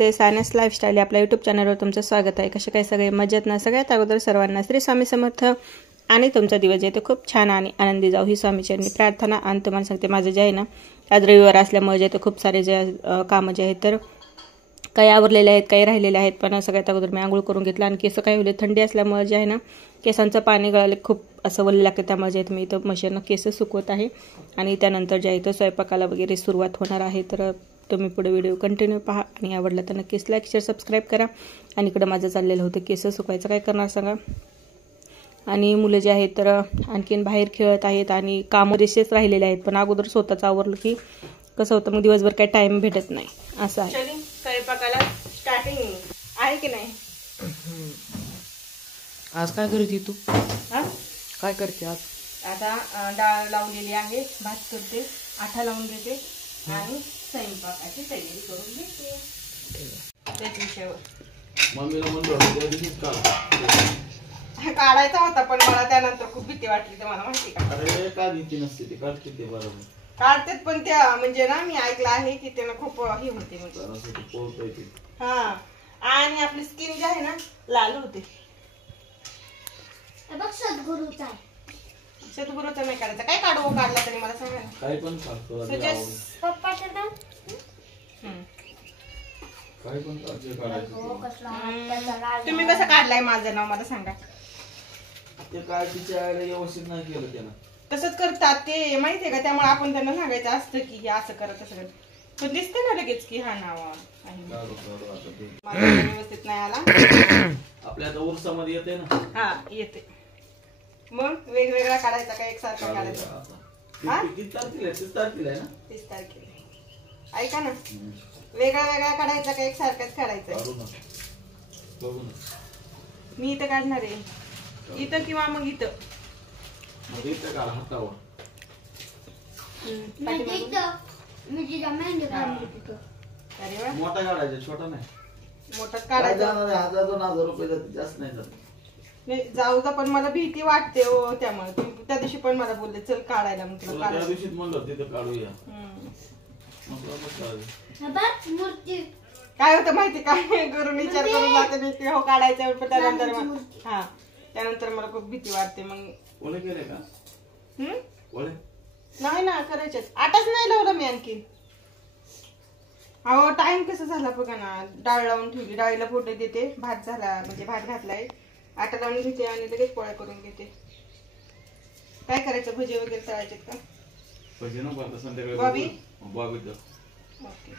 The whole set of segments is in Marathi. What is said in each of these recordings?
नमस्ते, सायन्स लाईफस्टाईल आपल्या यूट्यूब चॅनलवर तुमचं स्वागत आहे. कसे काय सगळे मजेत ना? सगळ्यात अगोदर सर्वांना श्री स्वामी समर्थ आणि तुमचा दिवस जे ते खूप छान आणि आनंदी जाऊ ही स्वामीचरणी प्रार्थना. आणि तुम्हाला सांगते, माझं जे आहे ना, आज रविवार असल्यामुळे जे ते खूप सारे जे कामं जे आहेत तर काही आवरलेले आहेत, काही राहिलेले आहेत. पण सगळ्यात अगोदर मी आंघोळ करून घेतला आणि केस काही होले. थंडी असल्यामुळे जे आहे ना, केसांचं पाणी गळाले खूप असं वल्ले लागतं. त्यामुळे जे मी इथं मशीननं केस सुकवत आहे आणि त्यानंतर जे आहे तर स्वयंपाकाला वगैरे सुरुवात होणार आहे. तर तुम्ही पुढे व्हिडिओ कंटिन्यू पहा आणि आवडला तर नक्कीच लाईक शेअर सबस्क्राईब करा. आणि इकडं माझं चाललेलं होतं केस सुकवायचं, काय करणार सांगा. आणि मुलं जे आहेत तर आणखीन बाहेर खेळत आहेत आणि कामं रेषेच राहिलेले आहेत. पण अगोदर स्वतःचं आवरलं की कसं होतं, मग दिवसभर काही टाइम भेटत नाही असं आहे. स्वयंपाकाला स्टार्टिंग आहे की नाही. आज काय करते तू? हा, काय करते आज? आता डाळ लावलेली आहे, भात करते, आठा लावून देते आणि स्वयंपाकाची तयारी करून घेते. त्याच विषयावर काढायचा होता, पण मला त्यानंतर खूप भीती वाटली. तर मला माहिती का, अरे काय भीती नसते, ते काढते ते बरोबर काढतेत. पण त्या म्हणजे ना, मी ऐकलं आहे की त्याला खूप हे होते म्हणजे. हा, आणि आपली स्किन जी आहे ना लाल होते. सद्गुरूचा नाही काढायचा. काय काढू काढला तरी मला सांगा ना. काय पण काढतो, काय पण काढायचं. तुम्ही कसं काढलाय माझं नाव मला सांगा. ते काय तिच्या आईला व्यवस्थित नाही केलं त्यानं. तसंच करतात ते, माहितीये का. त्यामुळे आपण त्यांना सांगायचं असतं की हे असं करा तसं करा. पण दिसते ना लगेच की हा नाव आहे. व्यवस्थित नाही आला. आपल्या आता उरसामध्ये येते ना. हा येते. मग वेगवेगळा काढायचा का एकसारखा काढायचा? किती तारखेला आहे? 30 तारखेला आहे ना. 30 तारखेला. ऐका ना, वेगळा वेगळा काढायचा का एकसारखाच काढायचा? मी इथं काढणार आहे, इथं किंवा मग इथं. इथं काढ हातावर. मोठा काढायचा, छोटा नाही. मोठाच काढायचा. 1000-2000 रुपये जाते, जास्त नाही जात. जाऊ का, पण मला भीती वाटते हो. त्यामुळे तुम्ही त्या दिवशी पण मला बोलले चल काढायला. मग तुला त्या दिवशीच म्हणलं तिथं काढूया. काय होतं माहिती काय, करून विचार करून जाते हो काढायचं. पण त्यानंतर हा, त्यानंतर मला खूप भीती वाटते. मग ओले केले का? ओले नाही ना, करायचेच. आटाच नाही लावला मी आणखी. अहो टाइम कसा झाला बघा ना. डाळ लावून ठेवली, डाळीला फोडणी देते, भात झाला म्हणजे भात घातलाय, आटा लावून घेते आणि लगेच पोळ्या करून घेते. काय करायचं, भजी वगैरे तळायचे का? भजी नको आता संध्याकाळी. बॉबी ओके.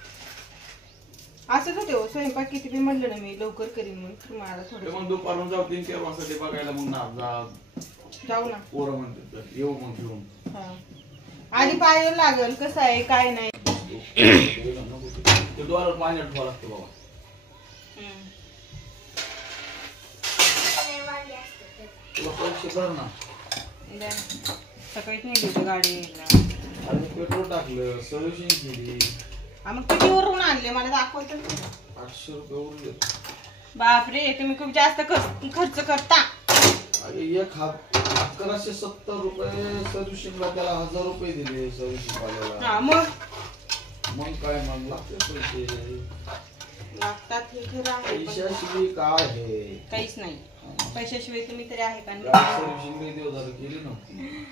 असंच होते हो, स्वयंपाक किती बी म्हणलं ना मी लवकर करीन. मग तुम्हाला थोडं मग दुपारून जाऊ 3-4 वाजता ते बघायला. मग ना जाऊ ना, पोरं म्हणतात येऊ मग घेऊन. आधी पाहायला लागल कसं आहे काय नाही. ते द्वार पाण्यात ठेवा लागतं बाबा. तुला पैसे भर ना. सकाळीच नाही घेतो गाडी. आणि पेट्रोल टाकलं, सर्व्हिसिंग केली. मग किती वरून आणले मला दाखवत. 800 रुपये उरले. बापरे, तुम्ही खूप जास्त खर्च करता. अरे 1170 रुपये सर्व्हिसिंगला, त्याला 1000 रुपये दिले सर्व्हिसिंग वाल्याला. मग काय, मग लागते पैसे. लागतात हे खरं आहे. पैशाशिवाय काय आहे? काहीच नाही. पैशाशिवाय तुम्ही तरी आहे का? सर्व्हिसिंग केली नव्हती.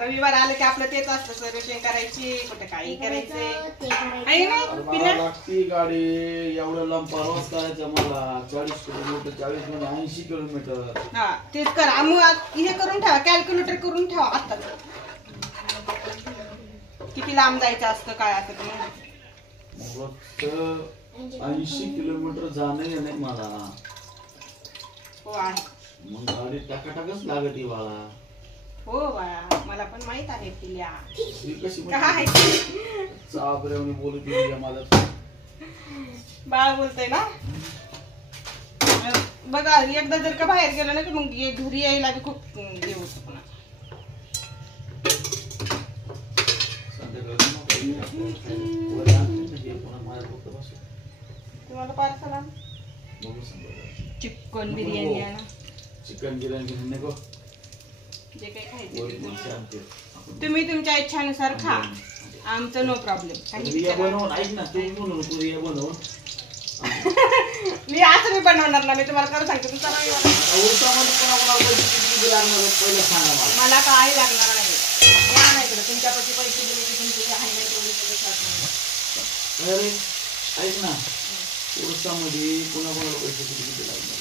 रविवार आलं की आपलं तेच असतं, सर्व्हिसिंग करायची, कुठे काही करायचंय. लागती गाडी एवढं लांब प्रवास करायचा मला. 40 किलोमीटर, 40 मध्ये 80 किलोमीटर. हा तेच करा. मग हे करून ठेवा, कॅल्क्युलेटर करून ठेवा आता किती लांब जायचं असतं काय असतं. 80 किलोमीटर जाणं येणे मला. हो आहे. मग गाडी टाकाटाकच लागते बाळा. हो बाळा, मला पण माहित आहे. पिल्या कशी काय चाबऱ्याने बोलत मला. बाळ बोलतय ना. बघा, एकदा जर का बाहेर गेलं ना की मग घरी यायला बी खूप हे होतं. पुन्हा तुम्हाला पार्सल आण. चिकन बिर्याणी आणा. चिकन बिर्याणी नको, जे काही खायचं तुम्ही तुमच्या इच्छानुसार खा. आमचं नो प्रॉब्लेम. रिया बनवून ऐक ना, तू बनवून रिया बनवून मी असं मी बनवणार ना. मी तुम्हाला खरं सांगते तुमचा उरसामध्ये कोणाकोणाला पैसे किती लागणार आहेत पहिलं सांगा मला. मला काय लागणार नाही. या नाही इकडे तुमच्यापाशी पैसे दिले की तुमचे आहे नाही तेवढे सगळे साठवून. अरे ऐक ना, उरसामध्ये कोणाकोणाला पैसे किती लागणार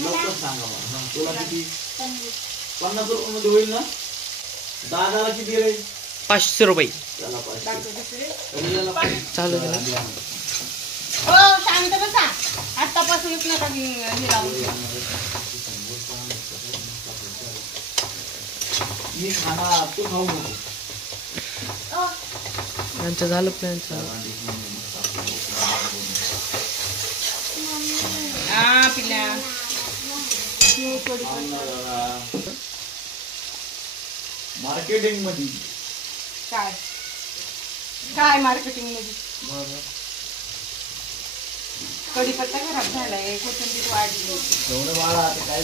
लवकर सांगा मला. तुला किती 50 रुपयामध्ये होईल ना? दादाला किती रे? 500 रुपये. त्याला 500 चालू हो शांत बसा. आतापासूनच नका हे लावून. मी खाणार, तू खाऊ नको. त्यांचं झालं प्लॅनचं. हा पिल्या मार्केटिंग मध्ये काय काय मार्केटिंग मध्ये कढीपत्ता खराब झालाय, कोथिंबीर वाढली. एवढं बाळा आता काय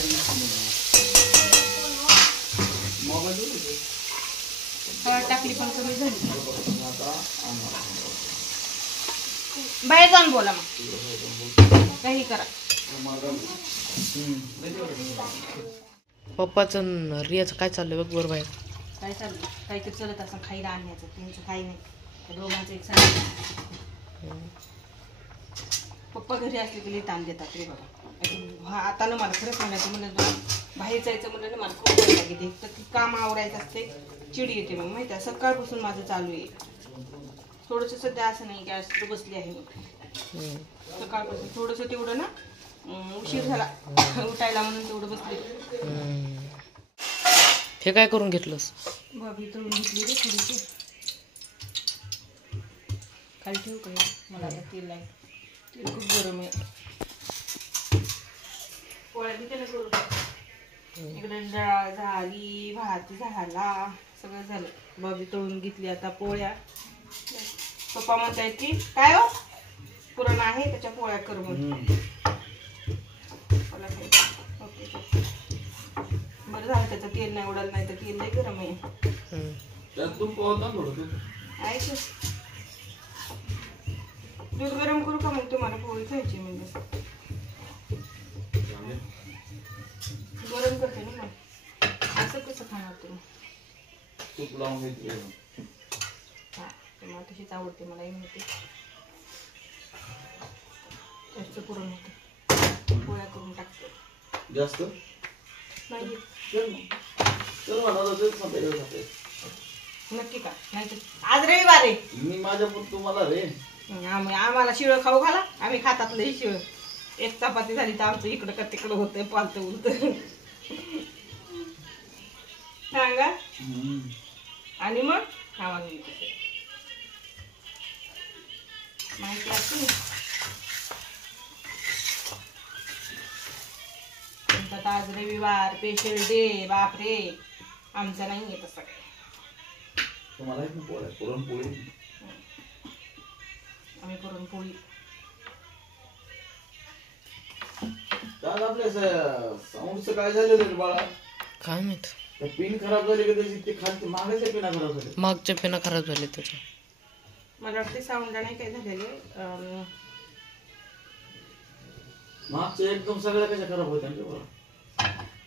हळद टाकली पण कमी झाली. बाहेर जाऊन बोला मग काही करा. पप्पाचं रियाचं काय चाललंय बघ बरं बाहेर. काय चाललं काहीतरी चलत असं खायला आणण्याचं. त्यांचं काही नाही. त्या दोघांचं एक सांगितलं. पप्पा घरी असले की लई ताण देतात रे बाबा. हा आता ना मला खरं सांगायचं म्हणलं बाहेर जायचं म्हणलं ना मला खूप वेळ लागते. तर ती काम आवरायचं असते, चिडी येते. मग माहिती आहे सकाळपासून माझं चालू आहे. थोडंसं सध्या असं नाही की आज तर बसली आहे मी. सकाळपासून थोडंसं तेवढं ना उशीर झाला उठायला म्हणून तेवढं बसले. हे काय करून घेतलंस? भाभी तळून घेतली रे थोडीशी. खाली ठेवू का मला आता तेल आहे. तेल खूप गरम आहे. पोळ्या बी त्याला करू. इकडे डाळ झाली, भात झाला, सगळं झालं. भाभी तळून घेतली आता पोळ्या. पप्पा म्हणतायत की काय हो पुरण आहे त्याच्या पोळ्या कर म्हणून. बरं झालं त्याचं तेल नाही उडाल, नाही तर तेल लई गरम आहे. ऐक दूध गरम करू का मग तुम्हाला पोळी खायची म्हणजे गरम करते ना मग. असं कसं खाणार तुम्ही? तूप लावून घेतली. हा मला तशीच आवडते. मलाही माहिती जास्त पुरण होते. पोळ्या करून टाकते जास्त नाही. नक्की का? नाही आज रविवार आहे. मी माझ्या पण तुम्हाला रे आम्हाला शिळ खाऊ घाला. आम्ही खातात लई शिळ. एक चपाती झाली तर आमचं इकडं का तिकडं होतंय पालत उलत सांगा. आणि मग खावा माहिती असते तुमचा आज रविवार स्पेशल डे. बापरे आमचा नाही आहे तसं काय. तुम्हाला पुरणपोळी आम्ही पुरणपोळी. काल आपल्या साऊंडचं काय झालेलं रे बाळा? काय माहित. पिन खराब झाली का त्याची? ते खालचे मागायच्या पिना खराब झाले. मागच्या पिना खराब झाले त्याच्या. मला वाटते साऊंडला नाही काय झालेले. मागच्या एकदम सगळ्या कशा खराब होत्या रे बाळा?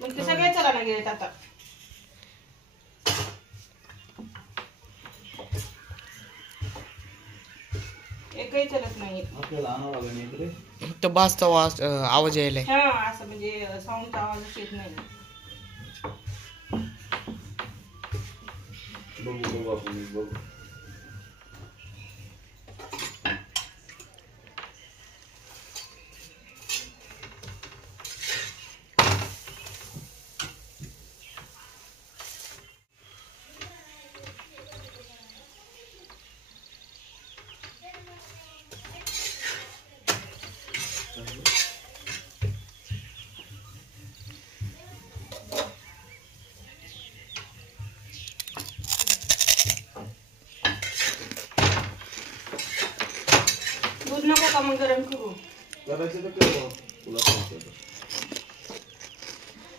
मग ते सगळे चला गेलेत आता. एकही चलत नाही. आपल्याला आणावं लागेल इकडे. तो बासचा आवाज यायलाय. हा असं म्हणजे साऊंडचा आवाज येत नाही. बघू आपण बघू. दूध नको का मग गरम करू? करायचं तर कर तुला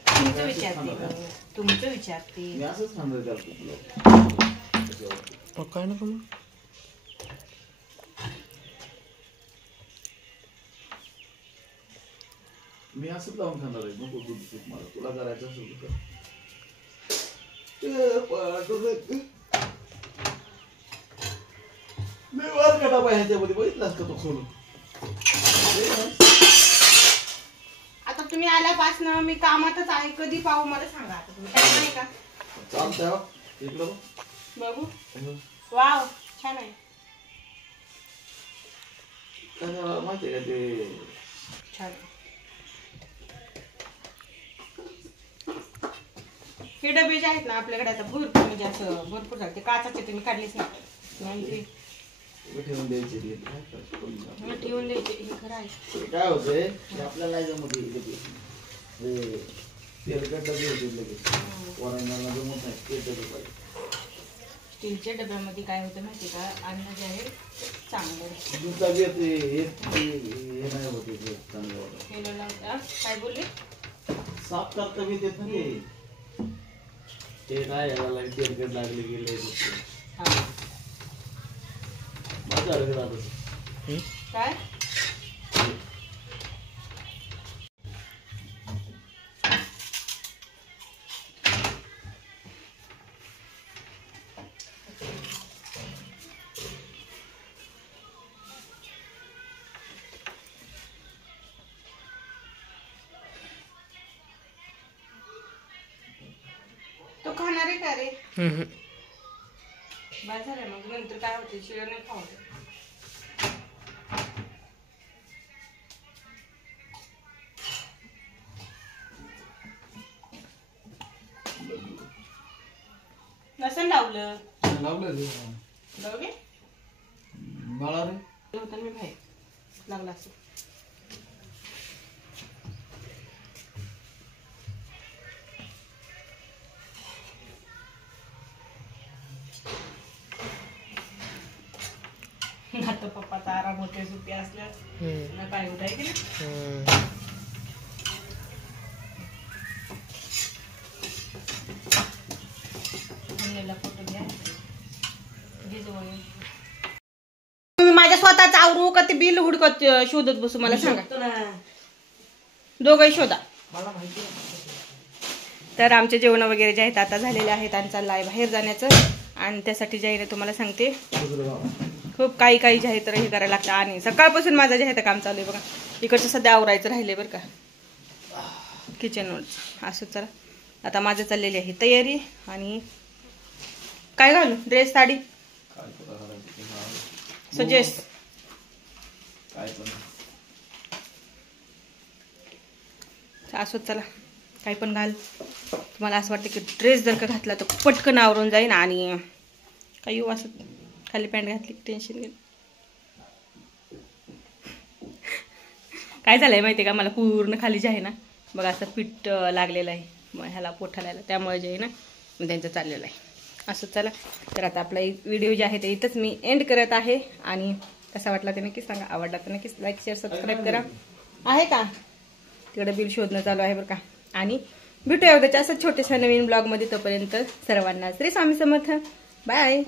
तुमचं विचारते. तुमचं विचारते. मी असंच सांगतो तुला. काय नको मग. मी असंच लावून खाणार आहे. नको दूध तूप मला, तुला करायचं असेल तर मी वर का डबा ह्याच्यामध्ये बघितलास का तो खोलून? आता तुम्ही आल्यापासून मी कामातच आहे. कधी पाहू मला सांगा आता तुम्ही, काय नाही का? चालतंय इकडं बघू. वाव, छान आहे. काय झालं माहितीये का ते छान. हे डबे जे आहेत ना आपल्याकडे आता भरपूर म्हणजे असं भरपूर झाले. ते काचाचे तुम्ही काढलेच नाही. ठेवून द्यायचे ठेवून द्यायचे. हे खरं आहे. काय होतंय आपल्याला जमत तेलकट डबे होते लगेच वरांना जमत नाही. ते डबे पाहिजे. स्टीलच्या डब्यामध्ये काय होतं माहिती का, अन्न जे आहे चांगलं दुधाबी हे नाही होते केलेलं. काय बोलले? साफ करता बी देत नाही ते काय याला तेलकट लागले गेले काय तो खाणार आहे का रे? बस झालं मग, नंतर काय होते शिळ नाही खावते. नसेल लावलं लावले बाळा रे होतं मी भाई लागला असं. आता पप्पाचा आराम होते सुट्टी असल्यास काय उठाय की नाही. फोटो घ्या. तुम्ही माझ्या स्वतःच आवरू का ते बिल हुडकत शोधत बसू मला सांगा. दोघंही शोधा. तर आमचे जेवण वगैरे जे आहेत आता झालेले आहेत आणि चाललं आहे बाहेर जाण्याचं. आणि त्यासाठी जे आहे तुम्हाला सांगते खूप काही जे आहे तर हे करायला लागतं. आणि सकाळपासून माझं जे आहे तर काम चालू आहे बघा. इकडचं सध्या आवरायचं राहिले बरं का किचनवर. असं चला आता माझं चाललेली आहे तयारी. आणि काय घालू, ड्रेस साडी सजेस्ट असंच चला काही पण घाल. तुम्हाला असं वाटतं की ड्रेस जर का घातला तर पटकन आवरून जाईन. आणि काही असं खाली पॅन्ट घातली टेन्शन घेईन. काय झालंय माहिती का, मला पूर्ण खाली जे आहे ना बघा असं पीठ लागलेलं आहे ह्याला पोठाला, त्यामुळे जे आहे ना त्यांचं चाललेलं आहे. असं चला तर आता आपला व्हिडिओ जे आहे ते इथंच मी एंड करत आहे. आणि कसा वाटला ते नक्कीच सांगा. आवडला तर नक्कीच लाईक शेअर सबस्क्राईब करा. आहे का तिकडे बिल शोधणं चालू आहे बरं का. आणि भेटूया उद्याच्या असं छोट्याशा नवीन ब्लॉगमध्ये. तोपर्यंत सर्वांना श्री स्वामी समर्थ. बाय.